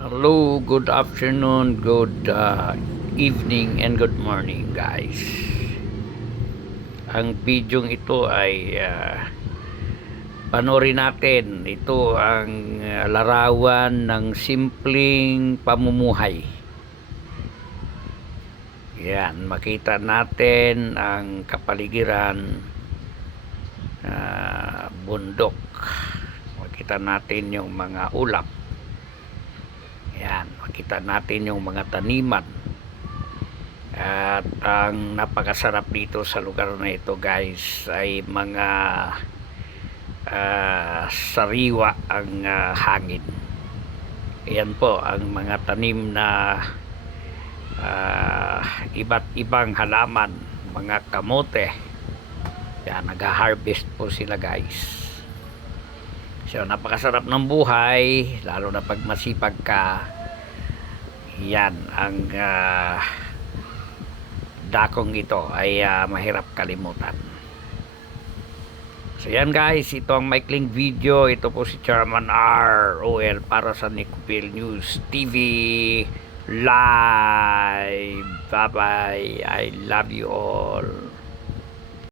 Hello, good afternoon, good evening, and good morning, guys. Ang video ito ay panoorin natin. Ito ang larawan ng simpleng pamumuhay. Yan, makita natin ang kapaligiran, bundok. Makita natin yung mga ulap. Yan, makita natin yung mga taniman. At ang napakasarap dito sa lugar na ito, guys, ay mga sariwa ang hangin. Yan po ang mga tanim na iba't ibang halaman, mga kamote. Yan, nag-harvest po sila, guys. So, napakasarap ng buhay, lalo na pag masipag ka. Yan, ang dakong ito ay mahirap kalimutan. So, yan guys, ito ang maikling video. Ito po si Chairman ROL para sa Nicopil News TV Live. Bye-bye. I love you all.